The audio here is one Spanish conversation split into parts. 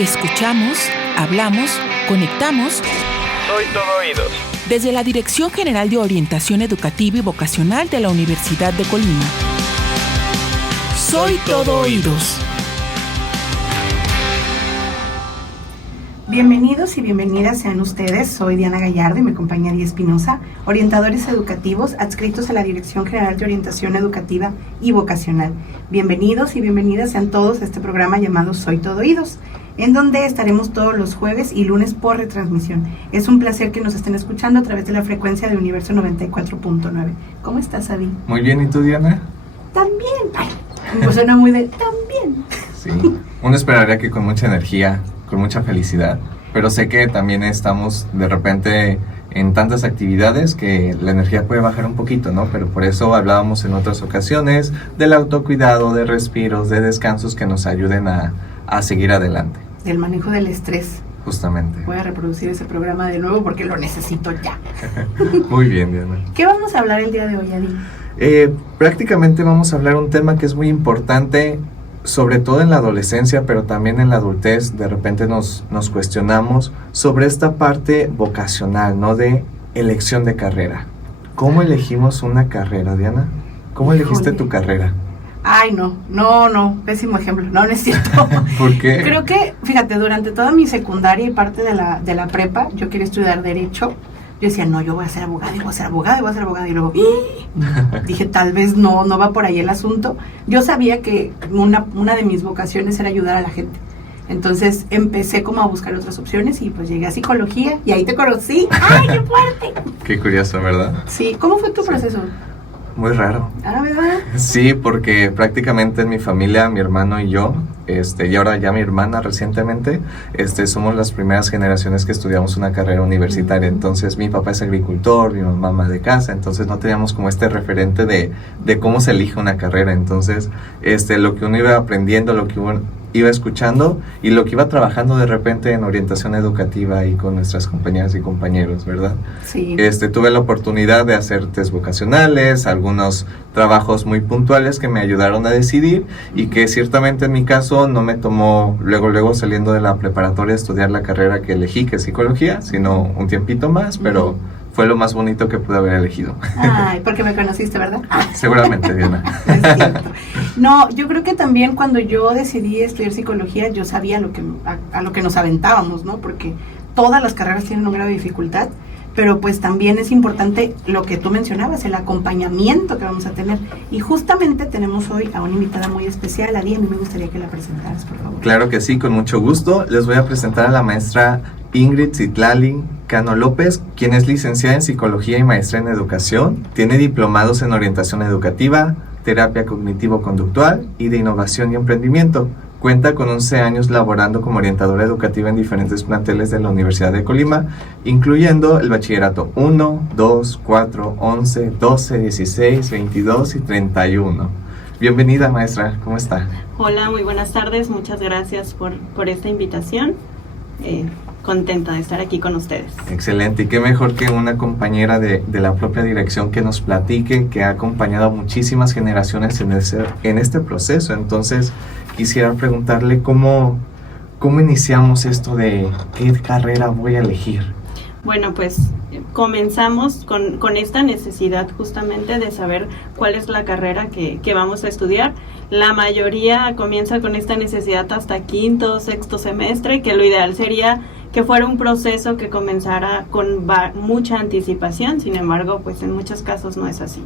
Escuchamos, hablamos, conectamos. Soy todo oídos. Desde la Dirección General de Orientación Educativa y Vocacional de la Universidad de Colima. Soy todo oídos. Bienvenidos y bienvenidas sean ustedes. Soy Diana Gallardo y me acompaña Díaz Espinosa, orientadores educativos adscritos a la Dirección General de Orientación Educativa y Vocacional. Bienvenidos y bienvenidas sean todos a este programa llamado Soy todo oídos, en donde estaremos todos los jueves y lunes por retransmisión. Es un placer que nos estén escuchando a través de la frecuencia de Universo 94.9. ¿Cómo estás, Adi? Muy bien, ¿y tú, Diana? También. Ay, pues suena muy de también. Sí, uno esperaría que con mucha energía, con mucha felicidad, pero sé que también estamos de repente en tantas actividades que la energía puede bajar un poquito, ¿no? Pero por eso hablábamos en otras ocasiones del autocuidado, de respiros, de descansos que nos ayuden a seguir adelante. Del manejo del estrés. Justamente. Voy a reproducir ese programa de nuevo porque lo necesito ya. Muy bien, Diana. ¿Qué vamos a hablar el día de hoy, Adi? Prácticamente vamos a hablar un tema que es muy importante, sobre todo en la adolescencia, pero también en la adultez. De repente nos cuestionamos sobre esta parte vocacional, ¿no? De elección de carrera. ¿Cómo elegimos una carrera, Diana? ¿Cómo elegiste tu carrera? Ay, no, pésimo ejemplo, no es cierto. ¿Por qué? Creo que, fíjate, durante toda mi secundaria y parte de la prepa, yo quería estudiar Derecho. Yo decía, no, yo voy a ser abogada, y voy a ser abogada, y luego dije, tal vez no va por ahí el asunto. Yo sabía que una de mis vocaciones era ayudar a la gente. Entonces empecé como a buscar otras opciones y pues llegué a psicología y ahí te conocí. ¡Ay, qué fuerte! Qué curioso, ¿verdad? Sí, ¿cómo fue tu proceso? Muy raro. Ah, ¿verdad? Sí, porque prácticamente en mi familia, mi hermano y yo, y ahora ya mi hermana recientemente, somos las primeras generaciones que estudiamos una carrera universitaria. Entonces mi papá es agricultor, mi mamá ama de casa, entonces no teníamos como este referente de cómo se elige una carrera. Entonces, lo que uno iba aprendiendo, lo que uno iba escuchando y lo que iba trabajando de repente en orientación educativa y con nuestras compañeras y compañeros, ¿verdad? Sí. Tuve la oportunidad de hacer test vocacionales, algunos trabajos muy puntuales que me ayudaron a decidir y que ciertamente en mi caso no me tomó luego saliendo de la preparatoria estudiar la carrera que elegí, que es psicología, sino un tiempito más, pero fue lo más bonito que pude haber elegido. Ay, porque me conociste, ¿verdad? Seguramente, Diana. Es cierto. No, yo creo que también cuando yo decidí estudiar psicología, yo sabía a lo que nos aventábamos, ¿no? Porque todas las carreras tienen un grado de dificultad, pero pues también es importante lo que tú mencionabas, el acompañamiento que vamos a tener. Y justamente tenemos hoy a una invitada muy especial. A mí me gustaría que la presentaras, por favor. Claro que sí, con mucho gusto. Les voy a presentar a la maestra Ingrid Citlali Cano López, quien es licenciada en Psicología y maestra en Educación. Tiene diplomados en Orientación Educativa, Terapia Cognitivo-Conductual y de Innovación y Emprendimiento. Cuenta con 11 años laborando como orientadora educativa en diferentes planteles de la Universidad de Colima, incluyendo el bachillerato 1, 2, 4, 11, 12, 16, 22 y 31. Bienvenida, maestra, ¿cómo está? Hola, muy buenas tardes, muchas gracias por esta invitación. Contenta de estar aquí con ustedes. Excelente, y qué mejor que una compañera de la propia dirección que nos platique, que ha acompañado a muchísimas generaciones en este proceso. Entonces, quisiera preguntarle cómo iniciamos esto de qué carrera voy a elegir. Bueno, pues comenzamos con esta necesidad justamente de saber cuál es la carrera que vamos a estudiar. La mayoría comienza con esta necesidad hasta quinto, sexto semestre, que lo ideal sería que fuera un proceso que comenzara con mucha anticipación. Sin embargo, pues en muchos casos no es así.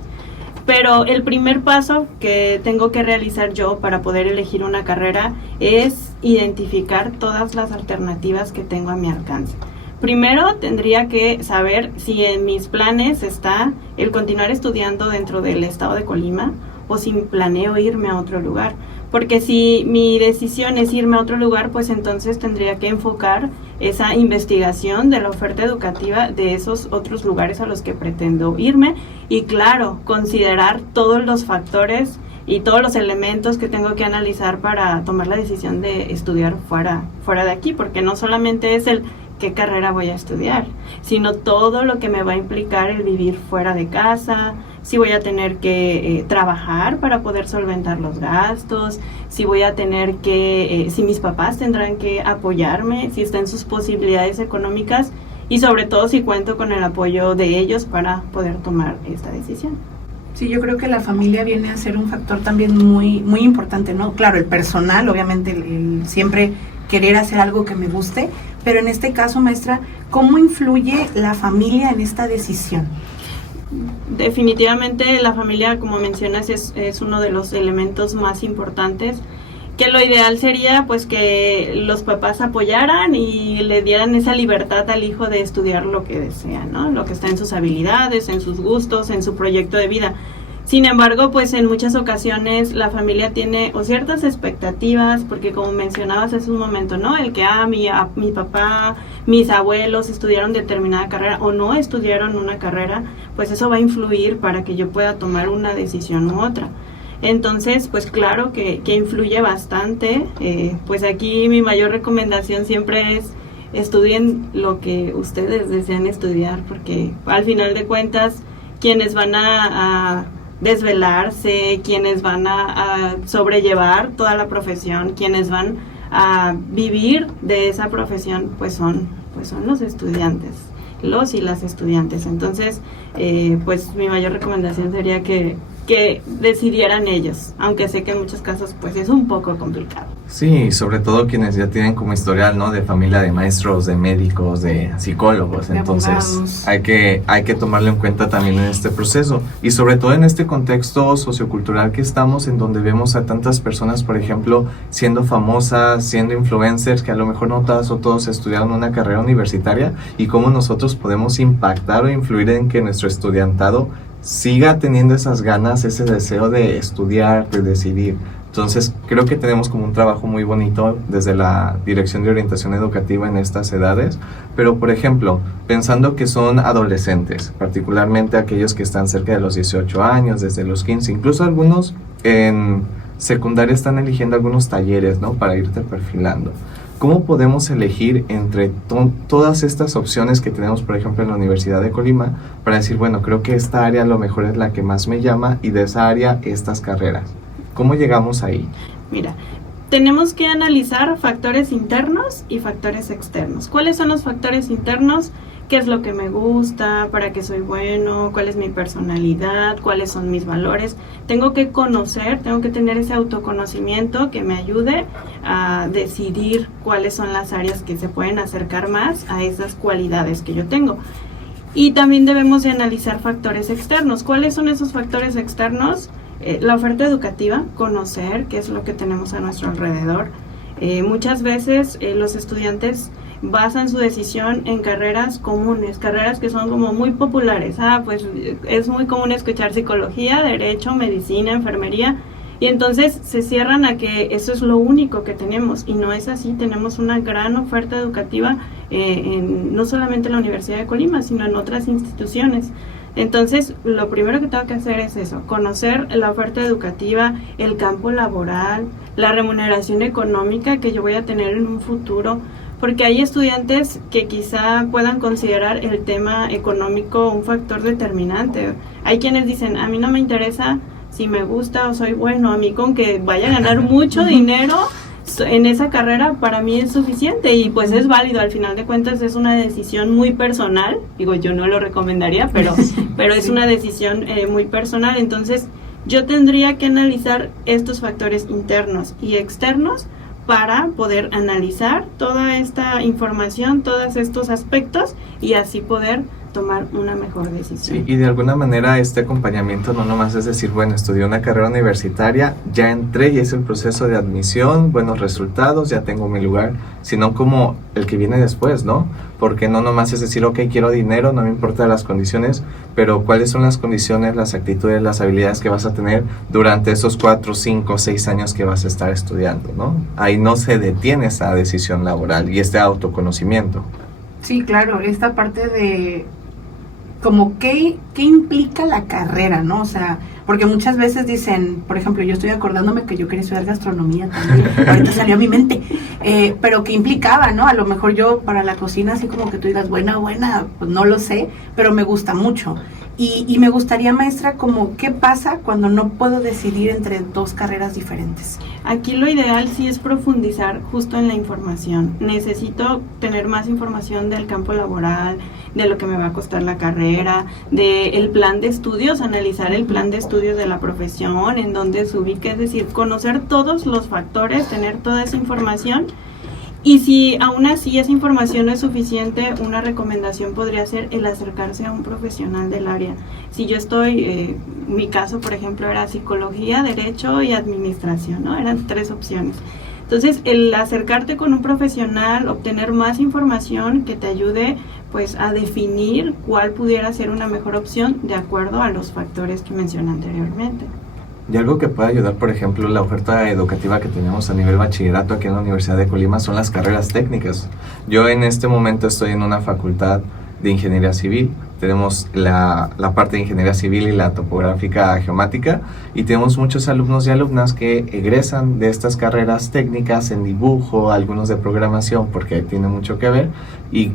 Pero el primer paso que tengo que realizar yo para poder elegir una carrera es identificar todas las alternativas que tengo a mi alcance. Primero tendría que saber si en mis planes está el continuar estudiando dentro del estado de Colima o si planeo irme a otro lugar. Porque si mi decisión es irme a otro lugar, pues entonces tendría que enfocar esa investigación de la oferta educativa de esos otros lugares a los que pretendo irme y, claro, considerar todos los factores y todos los elementos que tengo que analizar para tomar la decisión de estudiar fuera de aquí, porque no solamente es el qué carrera voy a estudiar, sino todo lo que me va a implicar el vivir fuera de casa, si voy a tener que trabajar para poder solventar los gastos, si voy a tener que, si mis papás tendrán que apoyarme, si está en sus posibilidades económicas y sobre todo si cuento con el apoyo de ellos para poder tomar esta decisión. Sí, yo creo que la familia viene a ser un factor también muy, muy importante, ¿no? Claro, el personal, obviamente, el siempre querer hacer algo que me guste, pero en este caso, maestra, ¿cómo influye la familia en esta decisión? Definitivamente la familia, como mencionas, es uno de los elementos más importantes, que lo ideal sería pues que los papás apoyaran y le dieran esa libertad al hijo de estudiar lo que desea, ¿no? Lo que está en sus habilidades, en sus gustos, en su proyecto de vida. Sin embargo, pues en muchas ocasiones la familia tiene o ciertas expectativas, porque como mencionabas hace un momento, ¿no? El que mi papá, mis abuelos estudiaron determinada carrera o no estudiaron una carrera, pues eso va a influir para que yo pueda tomar una decisión u otra. Entonces, pues claro que influye bastante. Pues aquí mi mayor recomendación siempre es estudien lo que ustedes desean estudiar, porque al final de cuentas quienes van a desvelarse, quienes van a sobrellevar toda la profesión, quienes van a vivir de esa profesión, pues son los estudiantes, los y las estudiantes. Entonces, pues mi mayor recomendación sería que decidieran ellos, aunque sé que en muchos casos pues es un poco complicado. Sí, sobre todo quienes ya tienen como historial, ¿no? De familia de maestros, de médicos, de psicólogos, de entonces hay que tomarlo en cuenta también en este proceso y sobre todo en este contexto sociocultural que estamos, en donde vemos a tantas personas, por ejemplo, siendo famosas, siendo influencers, que a lo mejor no todas o todos estudiaron una carrera universitaria, y cómo nosotros podemos impactar o influir en que nuestro estudiantado siga teniendo esas ganas, ese deseo de estudiar, de decidir. Entonces creo que tenemos como un trabajo muy bonito desde la Dirección de Orientación Educativa en estas edades, pero por ejemplo, pensando que son adolescentes, particularmente aquellos que están cerca de los 18 años, desde los 15, incluso algunos en secundaria están eligiendo algunos talleres, ¿no? Para irte perfilando. ¿Cómo podemos elegir entre todas estas opciones que tenemos, por ejemplo, en la Universidad de Colima, para decir, bueno, creo que esta área a lo mejor es la que más me llama y de esa área estas carreras? ¿Cómo llegamos ahí? Mira, tenemos que analizar factores internos y factores externos. ¿Cuáles son los factores internos? ¿Qué es lo que me gusta? ¿Para qué soy bueno? ¿Cuál es mi personalidad? ¿Cuáles son mis valores? Tengo que conocer, tengo que tener ese autoconocimiento que me ayude a decidir cuáles son las áreas que se pueden acercar más a esas cualidades que yo tengo. Y también debemos de analizar factores externos. ¿Cuáles son esos factores externos? La oferta educativa, conocer qué es lo que tenemos a nuestro alrededor. Muchas veces los estudiantes basan su decisión en carreras comunes, carreras que son como muy populares. Pues es muy común escuchar psicología, derecho, medicina, enfermería, y entonces se cierran a que eso es lo único que tenemos, y no es así. Tenemos una gran oferta educativa no solamente en la Universidad de Colima, sino en otras instituciones. Entonces, lo primero que tengo que hacer es eso, conocer la oferta educativa, el campo laboral, la remuneración económica que yo voy a tener en un futuro, porque hay estudiantes que quizá puedan considerar el tema económico un factor determinante. Hay quienes dicen, a mí no me interesa si me gusta o soy bueno, a mí con que vaya a ganar mucho dinero en esa carrera para mí es suficiente, y pues es válido. Al final de cuentas es una decisión muy personal, digo, yo no lo recomendaría, pero es una decisión muy personal. Entonces yo tendría que analizar estos factores internos y externos para poder analizar toda esta información, todos estos aspectos, y así poder tomar una mejor decisión. Sí, y de alguna manera este acompañamiento no nomás es decir, bueno, estudié una carrera universitaria, ya entré y es el proceso de admisión, buenos resultados, ya tengo mi lugar, sino como el que viene después, ¿no? Porque no nomás es decir, ok, quiero dinero, no me importan las condiciones, pero cuáles son las condiciones, las actitudes, las habilidades que vas a tener durante esos 4, 5, 6 años que vas a estar estudiando, ¿no? Ahí no se detiene esa decisión laboral y este autoconocimiento. Sí, claro, esta parte de como qué implica la carrera, ¿no? O sea, porque muchas veces dicen, por ejemplo, yo estoy acordándome que yo quería estudiar gastronomía también, ahorita salió a mi mente, pero que implicaba, ¿no? A lo mejor yo para la cocina, así como que tú digas, buena, pues no lo sé, pero me gusta mucho. Y me gustaría, maestra, como qué pasa cuando no puedo decidir entre dos carreras diferentes. Aquí lo ideal sí es profundizar justo en la información. Necesito tener más información del campo laboral, de lo que me va a costar la carrera, del plan de estudios, analizar el plan de estudios de la profesión, en dónde se ubica, es decir, conocer todos los factores, tener toda esa información. Y si aún así esa información no es suficiente, una recomendación podría ser el acercarse a un profesional del área. Si yo estoy, mi caso por ejemplo era psicología, derecho y administración, ¿no? Eran 3 opciones. Entonces el acercarte con un profesional, obtener más información que te ayude pues a definir cuál pudiera ser una mejor opción de acuerdo a los factores que mencioné anteriormente. Y algo que puede ayudar, por ejemplo, la oferta educativa que tenemos a nivel bachillerato aquí en la Universidad de Colima son las carreras técnicas. Yo en este momento estoy en una facultad de Ingeniería Civil. Tenemos la parte de Ingeniería Civil y la topográfica geomática, y tenemos muchos alumnos y alumnas que egresan de estas carreras técnicas en dibujo, algunos de programación, porque tiene mucho que ver, y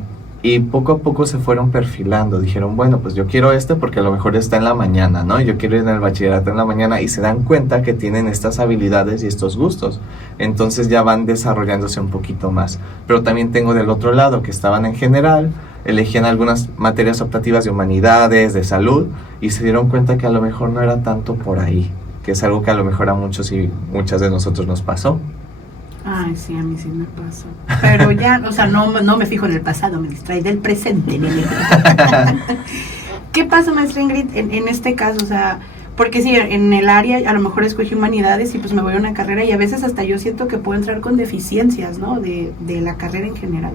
poco a poco se fueron perfilando. Dijeron, bueno, pues yo quiero porque a lo mejor está en la mañana, ¿no? Yo quiero ir en el bachillerato en la mañana, y se dan cuenta que tienen estas habilidades y estos gustos. Entonces ya van desarrollándose un poquito más. Pero también tengo del otro lado que estaban en general, elegían algunas materias optativas de humanidades, de salud, y se dieron cuenta que a lo mejor no era tanto por ahí, que es algo que a lo mejor a muchos y muchas de nosotros nos pasó. Ay, sí, a mí sí me pasó. Pero ya, o sea, no me fijo en el pasado, me distrae del presente. ¿Qué pasa, maestra Ingrid, en este caso? O sea, porque sí, en el área a lo mejor escogí humanidades y pues me voy a una carrera, y a veces hasta yo siento que puedo entrar con deficiencias, ¿no? De la carrera en general.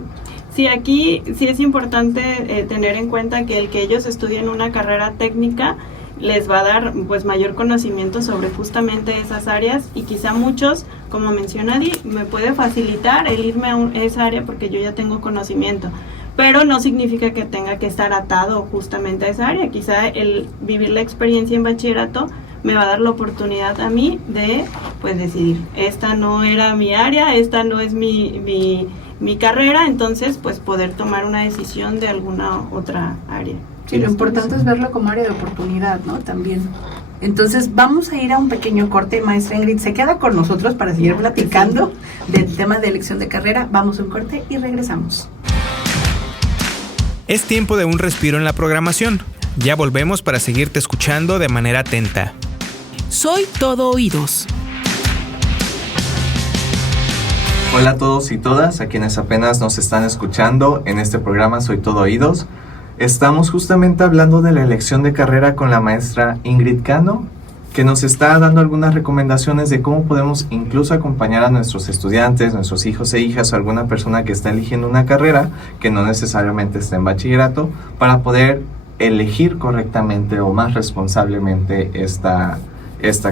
Sí, aquí sí es importante tener en cuenta que el que ellos estudien una carrera técnica les va a dar pues mayor conocimiento sobre justamente esas áreas, y quizá muchos, como menciona Adi, me puede facilitar el irme a esa área porque yo ya tengo conocimiento, pero no significa que tenga que estar atado justamente a esa área. Quizá el vivir la experiencia en bachillerato me va a dar la oportunidad a mí de pues decidir, esta no era mi área, esta no es mi carrera, entonces pues poder tomar una decisión de alguna otra área. Sí, lo importante es verlo como área de oportunidad, ¿no? También. Entonces vamos a ir a un pequeño corte. Maestra Ingrid se queda con nosotros para seguir platicando del tema de elección de carrera. Vamos a un corte y regresamos. Es tiempo de un respiro en la programación. Ya volvemos para seguirte escuchando de manera atenta. Soy todo oídos. Hola a todos y todas, a quienes apenas nos están escuchando en este programa Soy todo oídos. Estamos justamente hablando de la elección de carrera con la maestra Ingrid Cano, que nos está dando algunas recomendaciones de cómo podemos incluso acompañar a nuestros estudiantes, nuestros hijos e hijas, o alguna persona que está eligiendo una carrera que no necesariamente está en bachillerato, para poder elegir correctamente o más responsablemente esta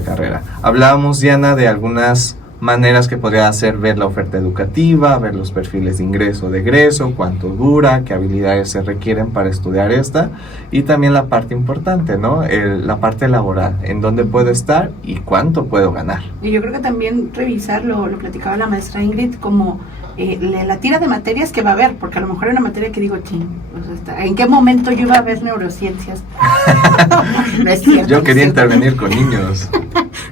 carrera. Hablábamos, Diana, de algunas maneras que podría hacer ver la oferta educativa, ver los perfiles de ingreso, de egreso, cuánto dura, qué habilidades se requieren para estudiar esta, y también la parte importante, ¿no? La parte laboral, en dónde puedo estar y cuánto puedo ganar. Y yo creo que también revisar, lo platicaba la maestra Ingrid, como la tira de materias que va a haber, porque a lo mejor hay una materia que digo, o sea, ¿en qué momento yo iba a ver neurociencias? No es cierto. Yo quería intervenir con niños.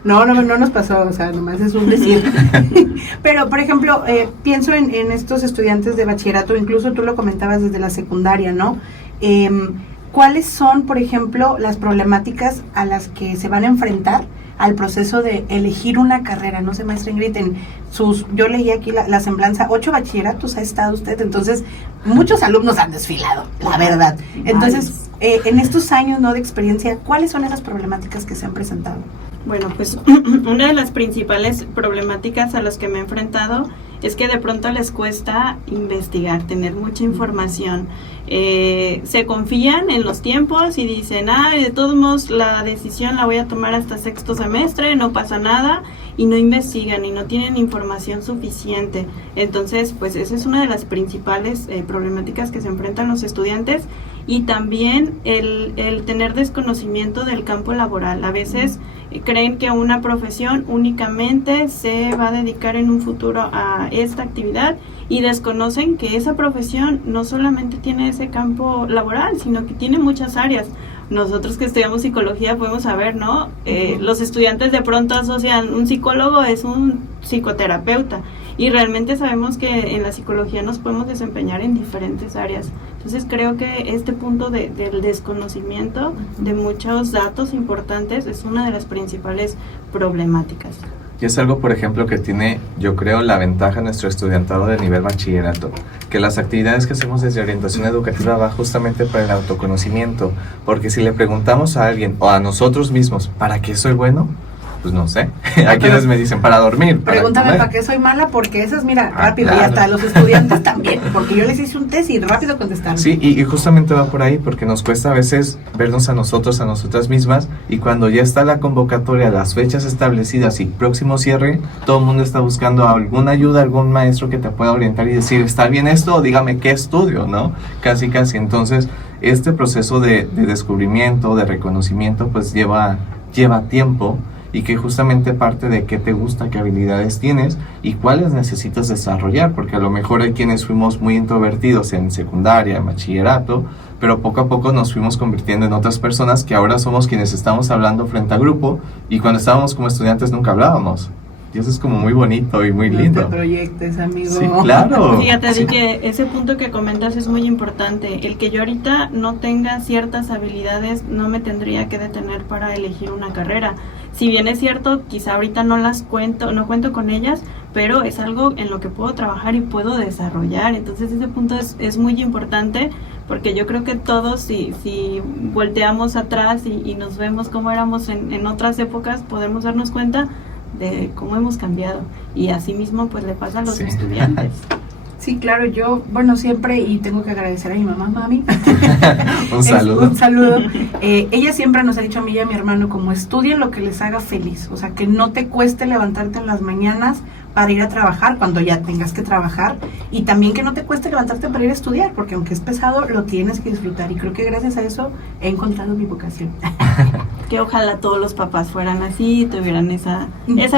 No nos pasó, o sea, nomás es un decir. Pero, por ejemplo, pienso en estos estudiantes de bachillerato, incluso tú lo comentabas desde la secundaria, ¿no? ¿Cuáles son, por ejemplo, las problemáticas a las que se van a enfrentar al proceso de elegir una carrera? No sé, maestra Ingrid, yo leí aquí la semblanza, 8 bachilleratos ha estado usted, entonces muchos alumnos han desfilado, la verdad. Entonces, en estos años, ¿no?, de experiencia, ¿cuáles son esas problemáticas que se han presentado? Bueno, pues una de las principales problemáticas a las que me he enfrentado es que de pronto les cuesta investigar, tener mucha información. Se confían en los tiempos y dicen, de todos modos la decisión la voy a tomar hasta sexto semestre, no pasa nada, y no investigan y no tienen información suficiente. Entonces, pues esa es una de las principales problemáticas que se enfrentan los estudiantes, y también el tener desconocimiento del campo laboral. A veces creen que una profesión únicamente se va a dedicar en un futuro a esta actividad y desconocen que esa profesión no solamente tiene ese campo laboral, sino que tiene muchas áreas. Nosotros que estudiamos psicología podemos saber, ¿no? Los estudiantes de pronto asocian un psicólogo es un psicoterapeuta, y realmente sabemos que en la psicología nos podemos desempeñar en diferentes áreas. Entonces creo que este punto del desconocimiento de muchos datos importantes es una de las principales problemáticas. Y es algo, por ejemplo, que tiene, yo creo, la ventaja nuestro estudiantado de nivel bachillerato, que las actividades que hacemos desde orientación educativa va justamente para el autoconocimiento, porque si le preguntamos a alguien o a nosotros mismos, ¿para qué soy bueno? Pues no sé, hay quienes me dicen para dormir. Pregúntame para qué soy mala, porque esas, mira, rápido, claro. Y hasta los estudiantes también, porque yo les hice un test y rápido contestaron. Sí, y justamente va por ahí, porque nos cuesta a veces vernos a nosotros, a nosotras mismas, y cuando ya está la convocatoria, las fechas establecidas y próximo cierre, todo el mundo está buscando alguna ayuda, algún maestro que te pueda orientar y decir, ¿está bien esto? O dígame qué estudio, ¿no? Casi. Entonces, este proceso de descubrimiento, de reconocimiento, pues lleva tiempo, y que justamente parte de qué te gusta, qué habilidades tienes y cuáles necesitas desarrollar, porque a lo mejor hay quienes fuimos muy introvertidos en secundaria, en bachillerato, pero poco a poco nos fuimos convirtiendo en otras personas que ahora somos quienes estamos hablando frente a grupo, y cuando estábamos como estudiantes nunca hablábamos. Y eso es como muy bonito y muy lindo. No te proyectes, amigo. Sí, claro. Fíjate, Sí. que ese punto que comentas es muy importante. El que yo ahorita no tenga ciertas habilidades no me tendría que detener para elegir una carrera. Si bien es cierto, quizá ahorita no cuento con ellas, pero es algo en lo que puedo trabajar y puedo desarrollar. Entonces ese punto es muy importante, porque yo creo que todos, si volteamos atrás y nos vemos cómo éramos en otras épocas, podemos darnos cuenta de cómo hemos cambiado, y así mismo pues le pasa a los estudiantes. Sí, claro, yo, bueno, siempre, y tengo que agradecer a mi mamá, mami. Un saludo. Un saludo. Ella siempre nos ha dicho a mí y a mi hermano, como estudien lo que les haga feliz, o sea, que no te cueste levantarte en las mañanas para ir a trabajar cuando ya tengas que trabajar, y también que no te cueste levantarte para ir a estudiar, porque aunque es pesado, lo tienes que disfrutar, y creo que gracias a eso he encontrado mi vocación. Que ojalá todos los papás fueran así y tuvieran esa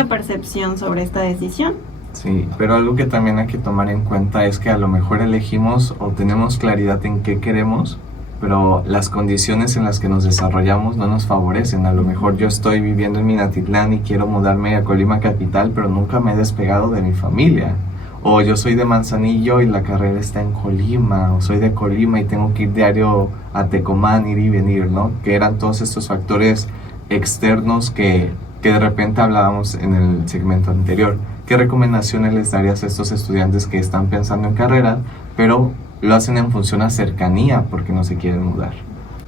percepción sobre esta decisión. Sí, pero algo que también hay que tomar en cuenta es que a lo mejor elegimos o tenemos claridad en qué queremos, pero las condiciones en las que nos desarrollamos no nos favorecen. A lo mejor yo estoy viviendo en Minatitlán y quiero mudarme a Colima capital, pero nunca me he despegado de mi familia. O yo soy de Manzanillo y la carrera está en Colima, o soy de Colima y tengo que ir diario a Tecomán, ir y venir, ¿no? Que eran todos estos factores externos que de repente hablábamos en el segmento anterior. ¿Qué recomendaciones les darías a estos estudiantes que están pensando en carrera, pero lo hacen en función a cercanía porque no se quieren mudar?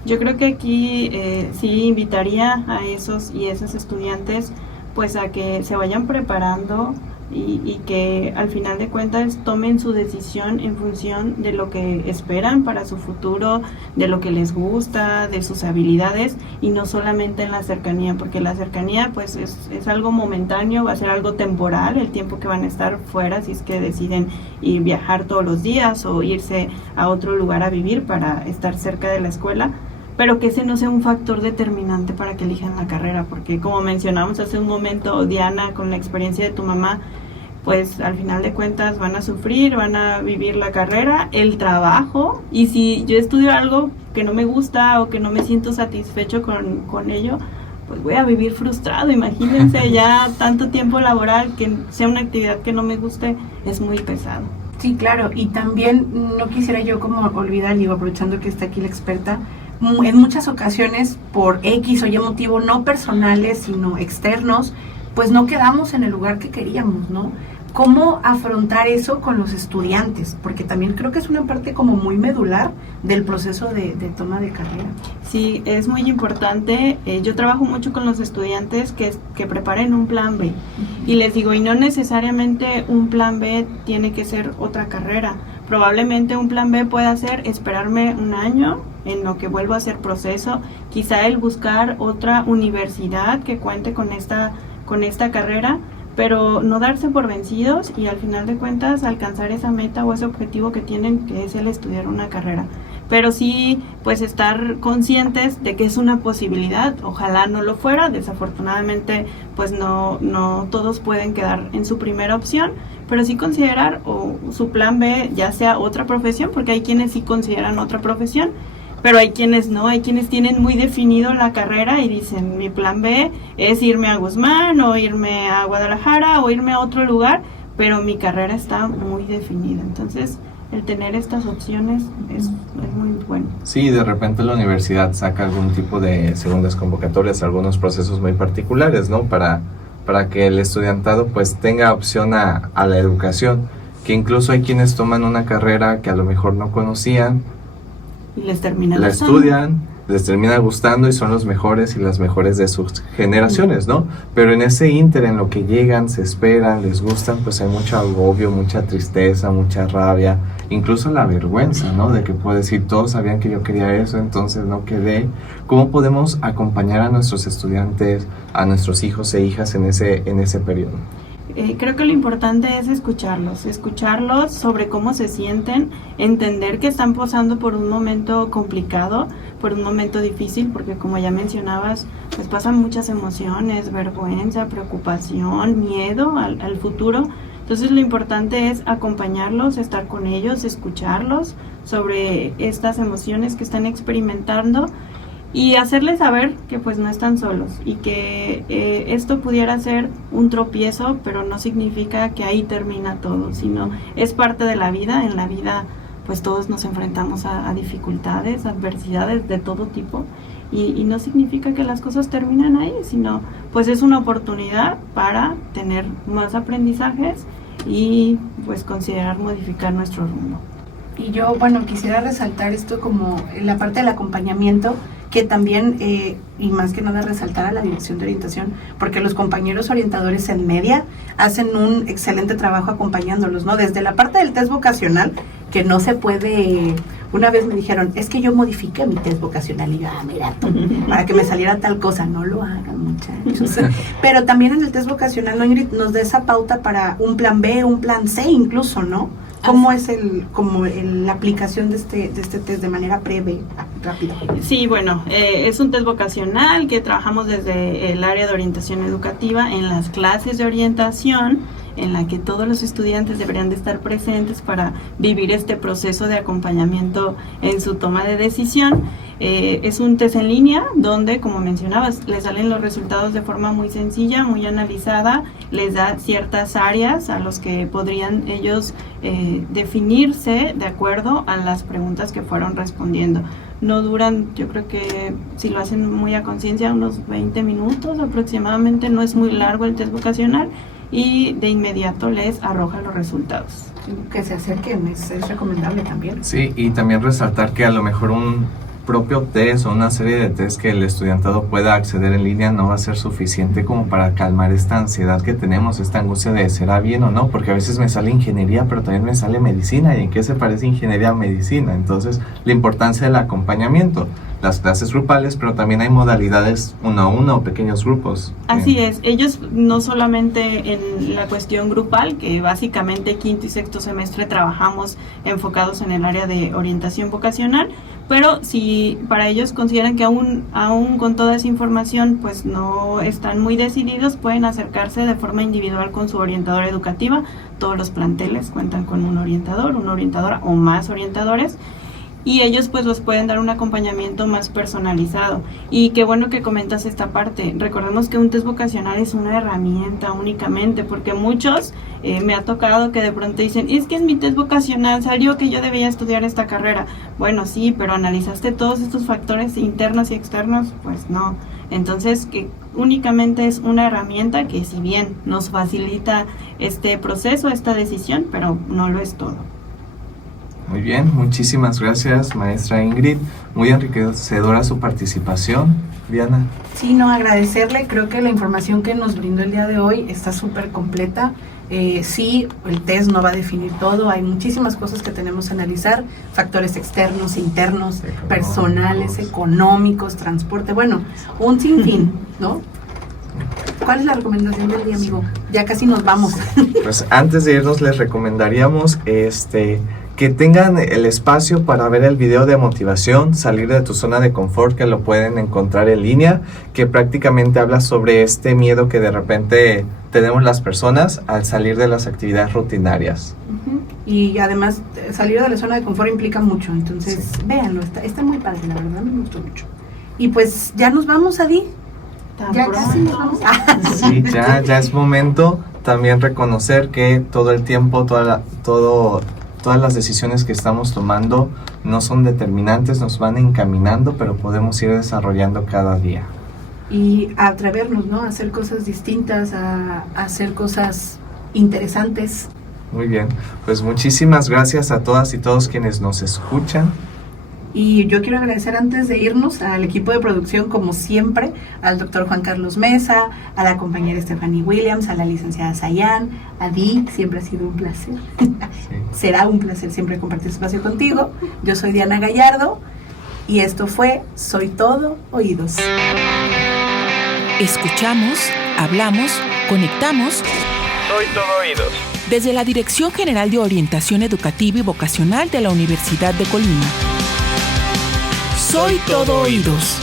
Yo creo que aquí sí invitaría a esos y esas estudiantes pues a que se vayan preparando y que al final de cuentas tomen su decisión en función de lo que esperan para su futuro, de lo que les gusta, de sus habilidades, y no solamente en la cercanía, porque la cercanía pues es algo momentáneo, va a ser algo temporal el tiempo que van a estar fuera, si es que deciden viajar todos los días o irse a otro lugar a vivir para estar cerca de la escuela, pero que ese no sea un factor determinante para que elijan la carrera, porque como mencionamos hace un momento, Diana, con la experiencia de tu mamá, pues al final de cuentas van a sufrir, van a vivir la carrera, el trabajo, y si yo estudio algo que no me gusta o que no me siento satisfecho con ello, pues voy a vivir frustrado. Imagínense ya tanto tiempo laboral, que sea una actividad que no me guste, es muy pesado. Sí, claro, y también no quisiera yo como olvidar, digo, aprovechando que está aquí la experta, en muchas ocasiones por X o Y motivo, no personales sino externos, pues no quedamos en el lugar que queríamos, ¿no? ¿Cómo afrontar eso con los estudiantes? Porque también creo que es una parte como muy medular del proceso de toma de carrera. Sí, es muy importante. Yo trabajo mucho con los estudiantes que preparen un plan B. Y les digo, y no necesariamente un plan B tiene que ser otra carrera. Probablemente un plan B pueda ser esperarme un año en lo que vuelvo a hacer proceso. Quizá el buscar otra universidad que cuente con esta carrera, pero no darse por vencidos y al final de cuentas alcanzar esa meta o ese objetivo que tienen, que es el estudiar una carrera. pero sí pues estar conscientes de que es una posibilidad. Ojalá no lo fuera, desafortunadamente pues no todos pueden quedar en su primera opción, pero sí considerar o su plan B, ya sea otra profesión, porque hay quienes sí consideran otra profesión, pero hay quienes no, hay quienes tienen muy definido la carrera y dicen, mi plan B es irme a Guzmán o irme a Guadalajara o irme a otro lugar, pero mi carrera está muy definida. Entonces, el tener estas opciones es muy bueno. Sí, de repente la universidad saca algún tipo de segundas convocatorias, algunos procesos muy particulares, ¿no? Para que el estudiantado pues tenga opción a la educación, que incluso hay quienes toman una carrera que a lo mejor no conocían, y les termina la gustando. Estudian, les termina gustando y son los mejores y las mejores de sus generaciones, ¿no? Pero en ese ínter, en lo que llegan, se esperan, les gustan, pues hay mucho agobio, mucha tristeza, mucha rabia, incluso la vergüenza, ¿no? De que puedo decir, todos sabían que yo quería eso, entonces no quedé. ¿Cómo podemos acompañar a nuestros estudiantes, a nuestros hijos e hijas en ese periodo? Creo que lo importante es escucharlos sobre cómo se sienten, entender que están pasando por un momento complicado, por un momento difícil, porque como ya mencionabas, pues pasan muchas emociones, vergüenza, preocupación, miedo al futuro. Entonces lo importante es acompañarlos, estar con ellos, escucharlos sobre estas emociones que están experimentando y hacerles saber que pues no están solos y que esto pudiera ser un tropiezo, pero no significa que ahí termina todo, sino es parte de la vida. En la vida pues todos nos enfrentamos a dificultades, adversidades de todo tipo y no significa que las cosas terminan ahí, sino pues es una oportunidad para tener más aprendizajes y pues considerar modificar nuestro rumbo. Y yo, bueno, quisiera resaltar esto como la parte del acompañamiento, que también, y más que nada resaltar a la dirección de orientación, porque los compañeros orientadores en media hacen un excelente trabajo acompañándolos, ¿no? Desde la parte del test vocacional, que no se puede. Una vez me dijeron, es que yo modifiqué mi test vocacional, y yo, mira, para que me saliera tal cosa. No lo hagan, muchachos. Pero también en el test vocacional, ¿no, Ingrid? Nos da esa pauta para un plan B, un plan C incluso, ¿no? ¿Cómo es la aplicación de este test de manera breve, rápida? Sí, bueno, es un test vocacional que trabajamos desde el área de orientación educativa en las clases de orientación, en la que todos los estudiantes deberían de estar presentes para vivir este proceso de acompañamiento en su toma de decisión. Es un test en línea donde, como mencionabas, les salen los resultados de forma muy sencilla, muy analizada, les da ciertas áreas a los que podrían ellos definirse de acuerdo a las preguntas que fueron respondiendo. No duran, yo creo que si lo hacen muy a conciencia, unos 20 minutos aproximadamente, no es muy largo el test vocacional, y de inmediato les arroja los resultados. Que se acerquen, es recomendable también. Sí, y también resaltar que a lo mejor un propio test o una serie de test que el estudiantado pueda acceder en línea no va a ser suficiente como para calmar esta ansiedad que tenemos, esta angustia de ¿será bien o no? Porque a veces me sale ingeniería, pero también me sale medicina. ¿Y en qué se parece ingeniería a medicina? Entonces, la importancia del acompañamiento, las clases grupales, pero también hay modalidades uno a uno o pequeños grupos. Así es, ellos no solamente en la cuestión grupal, que básicamente quinto y sexto semestre trabajamos enfocados en el área de orientación vocacional, pero si para ellos consideran que aún con toda esa información pues no están muy decididos, pueden acercarse de forma individual con su orientadora educativa. Todos los planteles cuentan con un orientador, una orientadora o más orientadores, y ellos pues los pueden dar un acompañamiento más personalizado. Y qué bueno que comentas esta parte. Recordemos que un test vocacional es una herramienta únicamente, porque muchos me ha tocado que de pronto dicen, es que en mi test vocacional salió que yo debía estudiar esta carrera. Bueno, sí, pero analizaste todos estos factores internos y externos, pues no. Entonces, que únicamente es una herramienta que si bien nos facilita este proceso, esta decisión, pero no lo es todo. Muy bien, muchísimas gracias, maestra Ingrid. Muy enriquecedora su participación. Diana. Sí, no, agradecerle. Creo que la información que nos brindó el día de hoy está súper completa. Sí, el test no va a definir todo. Hay muchísimas cosas que tenemos que analizar. Factores externos, internos, personales, económicos, transporte. Bueno, un sinfín, ¿no? ¿Cuál es la recomendación del día, amigo? Ya casi nos vamos. Pues antes de irnos les recomendaríamos que tengan el espacio para ver el video de motivación, salir de tu zona de confort, que lo pueden encontrar en línea, que prácticamente habla sobre este miedo que de repente tenemos las personas al salir de las actividades rutinarias. Y además salir de la zona de confort implica mucho, entonces véanlo, está muy padre, la verdad me gustó mucho. Y pues ya nos vamos, Adi. Ya casi nos vamos. Sí, ya es momento también reconocer que todo el tiempo, todas las decisiones que estamos tomando no son determinantes, nos van encaminando, pero podemos ir desarrollando cada día. Y a atrevernos, ¿no? A hacer cosas distintas, a hacer cosas interesantes. Muy bien, pues muchísimas gracias a todas y todos quienes nos escuchan. Y yo quiero agradecer antes de irnos al equipo de producción, como siempre, al doctor Juan Carlos Mesa, a la compañera Stephanie Williams, a la licenciada Sayan, a Di, siempre ha sido un placer. Sí. Será un placer siempre compartir espacio contigo. Yo soy Diana Gallardo y esto fue Soy Todo Oídos. Escuchamos, hablamos, conectamos. Soy todo oídos. Desde la Dirección General de Orientación Educativa y Vocacional de la Universidad de Colima. Soy todo oídos.